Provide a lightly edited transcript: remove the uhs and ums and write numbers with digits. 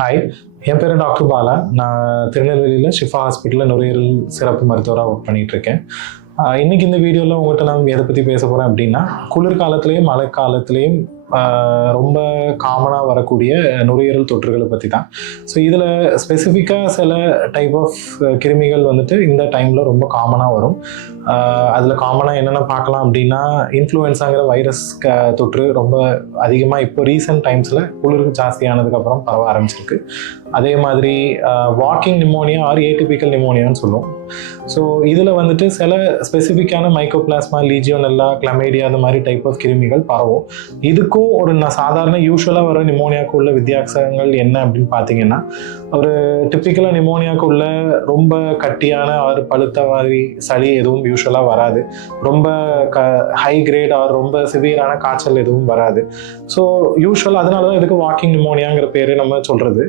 Hi, என் பேர் doctor Bala. நான் திருநெல்வேலியில் ஷிஃபா ஹாஸ்பிட்டலில் நுரையீரல் சிறப்பு மருத்துவராக ஒர்க் பண்ணிகிட்ருக்கேன். இன்னைக்கு இந்த வீடியோவில் உங்கள்கிட்ட நான் எதை பற்றி பேச போகிறேன் அப்படின்னா, குளிர்காலத்துலேயும் மழை காலத்துலேயும் ரொம்ப காமனாக வரக்கூடிய நுரையீரல் தொற்றுகளை பற்றி தான். ஸோ இதில் ஸ்பெசிஃபிக்காக சில டைப் ஆஃப் கிருமிகள் வந்துட்டு இந்த டைமில் ரொம்ப காமனாக வரும். அதில் காமனாக என்னென்ன பார்க்கலாம் அப்படின்னா, இன்ஃப்ளூயன்ஸாங்கிற வைரஸ் தொற்று ரொம்ப அதிகமாக இப்போ ரீசெண்ட் டைம்ஸில் குளிர் ஜாஸ்தியானதுக்கப்புறம் பரவ ஆரம்பிச்சிருக்கு. அதே மாதிரி வாக்கிங் நிமோனியா ஆர் ஏடிபிக்கல் நிமோனியான்னு சொல்லுவோம். ஸோ இதில் வந்துட்டு சில ஸ்பெசிஃபிக்கான மைக்கோபிளாஸ்மா, லீஜியோனெல்லா, கிளமேடியா அந்த மாதிரி டைப் ஆஃப் கிருமிகள் பரவும். இதுக்கும் ஒரு சாதாரண யூஸ்வலாக வர நிமோனியாவுக்கு உள்ள வித்தியாசங்கள் என்ன அப்படின்னு பார்த்தீங்கன்னா, ஒரு டிப்பிக்கலாக நிமோனியாவுக்கு உள்ள ரொம்ப கட்டியான ஆறு பழுத்த மாதிரி சளி எதுவும் யூஸ்வலாக வராது. ரொம்ப ஹை கிரேட் ஆர் ரொம்ப சிவியரான காய்ச்சல் எதுவும் வராது. ஸோ யூஸ்வலாக அதனால தான் இதுக்கு வாக்கிங் நிமோனியாங்கிற பேர் நம்ம சொல்கிறது.